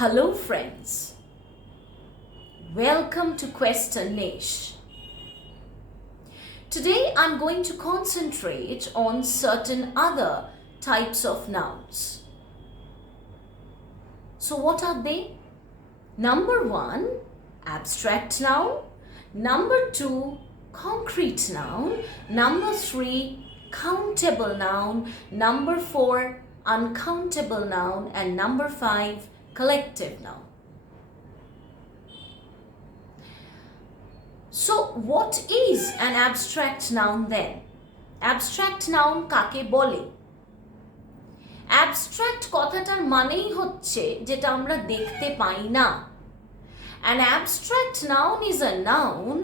Hello friends, welcome to Question Niche. Today I'm going to concentrate on certain other types of nouns. So what are they? Number 1, abstract noun. Number 2, concrete noun. Number 3, countable noun. Number 4, uncountable noun. And number 5, collective noun. So what is an abstract noun then? Abstract noun কাকে বলে? Abstract কথাটার মানেই হচ্ছে যেটা আমরা দেখতে পাই না. An abstract noun is a noun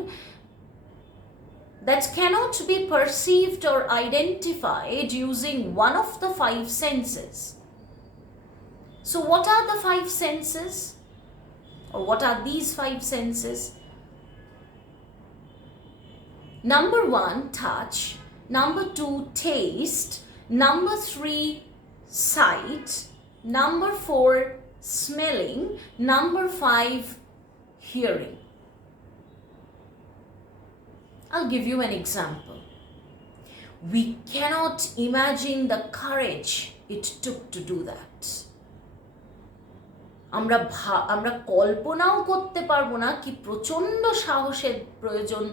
that cannot be perceived or identified using one of the 5 senses. So what are the 5 senses? Or what are these 5 senses? Number 1, touch. Number 2, taste. Number 3, sight. Number 4, smelling. Number 5, hearing. I'll give you an example. We cannot imagine the courage it took to do that. আমরা কল্পনাও করতে পারবো না কি প্রচণ্ড সাহসের প্রয়োজন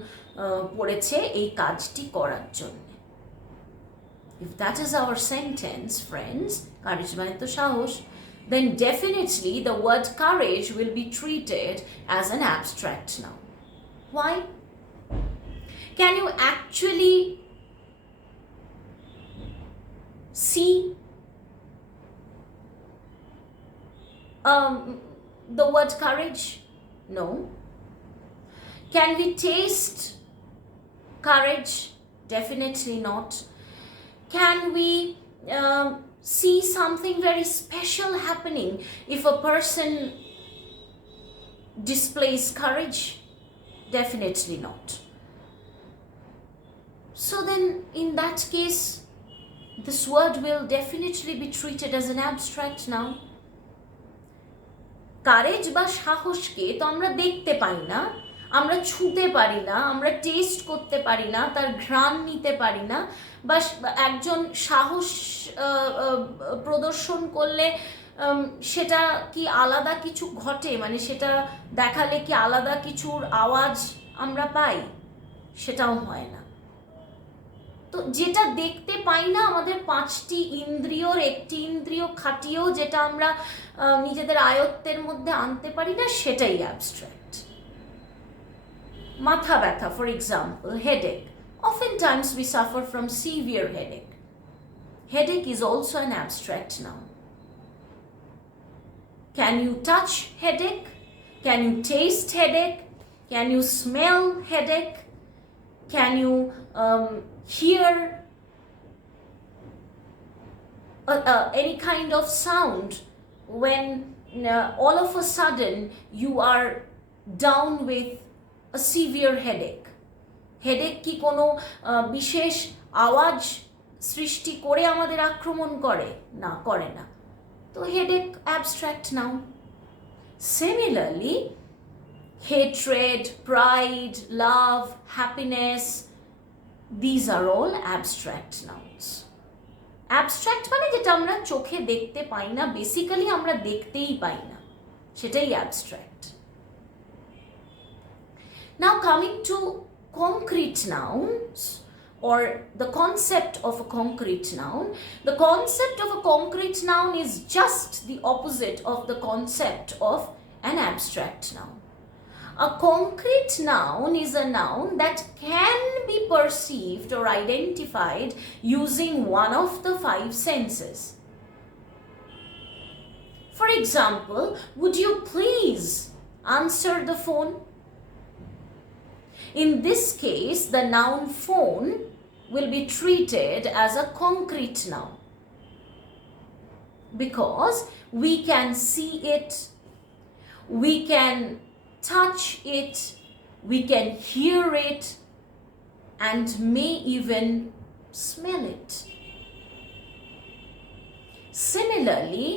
পড়েছে এই কাজটি করার জন্য. If that is our sentence, friends, courage মানে তো সাহস, then definitely the word courage will be treated as an abstract noun. Why? Can you actually see the word courage? No. Can we taste courage? Definitely not. Can we see something very special happening if a person displays courage? Definitely not. So then in that case, this word will definitely be treated as an abstract noun. Courage বা সাহসকে তো আমরা দেখতে পাই না, আমরা ছুঁতে পারি না, আমরা টেস্ট করতে পারি না, তার ঘ্রাণ নিতে পারি না, বা একজন সাহস প্রদর্শন করলে সেটা কি আলাদা কিছু ঘটে, মানে সেটা দেখালে কি আলাদা কিছুর আওয়াজ আমরা পাই? সেটাও হয় না. তো যেটা দেখতে পাই না, আমাদের 5টি ইন্দ্রিয়র একটি ইন্দ্রিয় খাটিয়েও যেটা আমরা নিজেদের আয়ত্তের মধ্যে আনতে পারি না, সেটাই অ্যাবস্ট্রাক্ট. মাথা ব্যথা, for example, headache. Oftentimes we suffer from severe headache. Headache is also an abstract noun. Can you touch headache? Can you taste headache? Can you smell headache? Can you hear any kind of sound when all of a sudden you are down with a severe headache? Headache কি কোনো বিশেষ আওয়াজ সৃষ্টি করে আমাদের আক্রমণ করে? না, করে না. তো headache abstract noun. Similarly, hatred, pride, love, happiness, these are all abstract nouns. Abstract মানে যেটা আমরা চোখে দেখতে পাই না, বেসিক্যালি আমরা দেখতেই পাই না, সেটাই abstract. Now coming to concrete nouns, or the concept of a concrete noun. The concept of a concrete noun is just the opposite of the concept of an abstract noun. A concrete noun is a noun that can be perceived or identified using one of the 5 senses. For example, would you please answer the phone? In this case, the noun phone will be treated as a concrete noun because we can see it, we can touch it, we can hear it, and may even smell it. Similarly,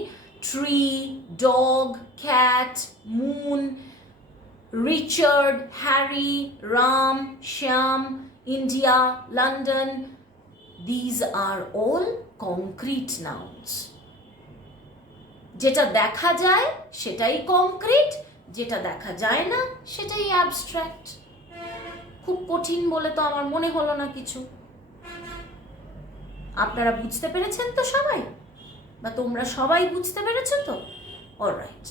tree, dog, cat, moon, Richard, Harry, Ram, Shyam, India, London. These are all concrete nouns. যেটা দেখা যায় সেটাই concrete, যেটা দেখা যায় না সেটাই abstract. খুব কঠিন বলে তো আমার মনে হলো না কিছু। আপনারা বুঝতে পেরেছেন তো সবাই, বা তোমরা সবাই বুঝতে পেরেছো তো? Alright,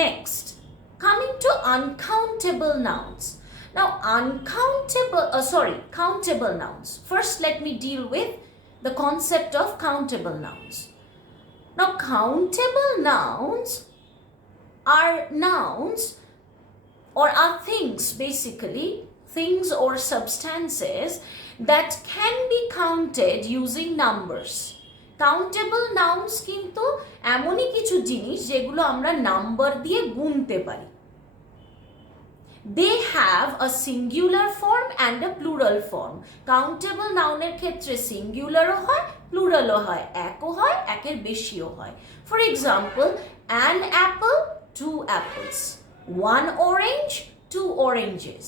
next, coming to uncountable nouns. Now countable nouns. First let me deal with the concept of countable nouns. Now countable nouns or are things, basically things or substances that can be counted using numbers. Countable nouns কিন্তু এমনই কিছু জিনিস যেগুলো আমরা number দিয়ে গুনতে পারি। They have a singular form and a plural form. Countable noun-এর ক্ষেত্রে singular-ও হয়, plural-ও হয়, একও হয়, একের বেশিও হয়। For example, an apple, 2 apples. One orange, 2 oranges.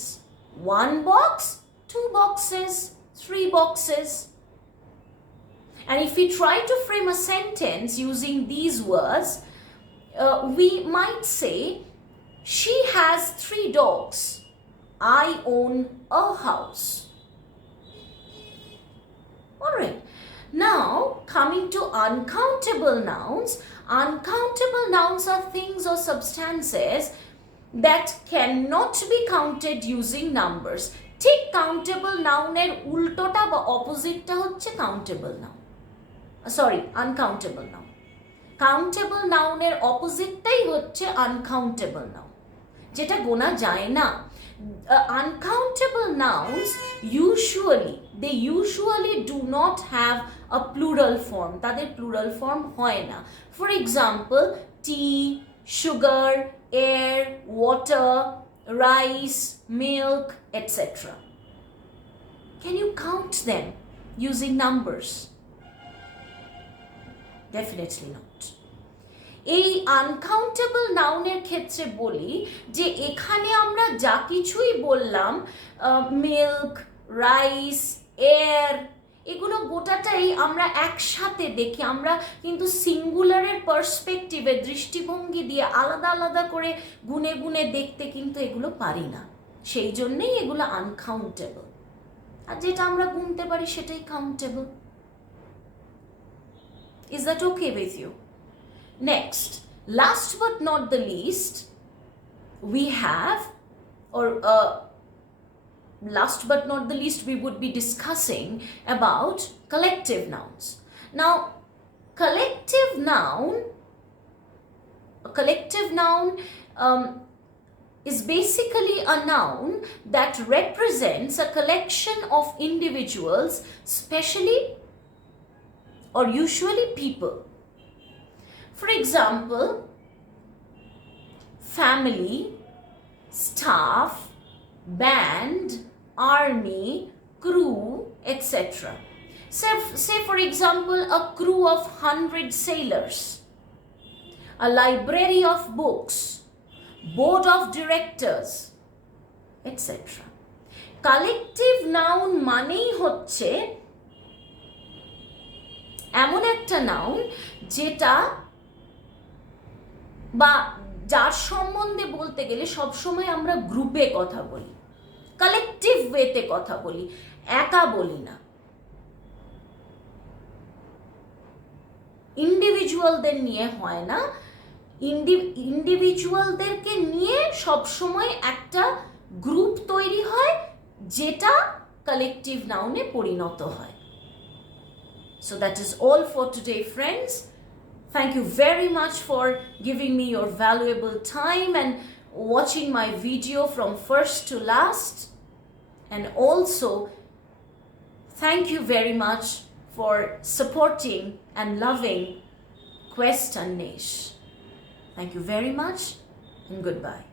One box, 2 boxes, 3 boxes. And if we try to frame a sentence using these words, we might say, she has 3 dogs. I own a house. Alright. Now, coming to uncountable nouns. Uncountable nouns are things or substances that cannot be counted using numbers. ঠিক countable noun-এর উল্টোটা বা অপোজিটটা হচ্ছে countable noun. Uncountable noun. Countable noun-এর অপোজিটটাই হচ্ছে uncountable noun, যেটা গোনা যায় না। Uncountable nouns usually do not have a plural form. তাদের plural form হয় না। For example, tea, sugar, air, water, rice, milk, etc. Can you count them using numbers? Definitely not. এই uncountable নাউনের ক্ষেত্রে বলি যে এখানে আমরা যা কিছুই বললাম, মিল্ক, রাইস, এয়ার, এগুলো গোটাটাই আমরা একসাথে দেখি। আমরা কিন্তু সিঙ্গুলারের পার্সপেক্টিভে, দৃষ্টিভঙ্গি দিয়ে আলাদা আলাদা করে গুনে গুনে দেখতে কিন্তু এগুলো পারি না। সেই জন্যেই এগুলো আনকাউন্টেবল। আর যেটা আমরা গুনতে পারি সেটাই countable. Is that okay with you? Next, last but not the least, we have, last but not the least, we would be discussing about collective nouns. Now, collective noun is basically a noun that represents a collection of individuals, specially or usually people. For example, family, staff, band, army, crew, etc. Say for example, a crew of 100 sailors, a library of books, board of directors, etc. Collective noun মানেই হচ্ছে এমন একটা noun যেটা বা যার সম্বন্ধে বলতে গেলে সবসময় আমরা গ্রুপে কথা বলি, কালেকটিভ ওয়েতে কথা বলি, একা বলি না। ইন্ডিভিজুয়ালদের নিয়ে হয় না, ইন্ডিভিজুয়ালদেরকে নিয়ে সবসময় একটা গ্রুপ তৈরি হয় যেটা কালেকটিভ নাউনে পরিণত হয়। So that is all for today, friends. Thank you very much for giving me your valuable time and watching my video from first to last. And also, thank you very much for supporting and loving Quest Unleash. Thank you very much and goodbye.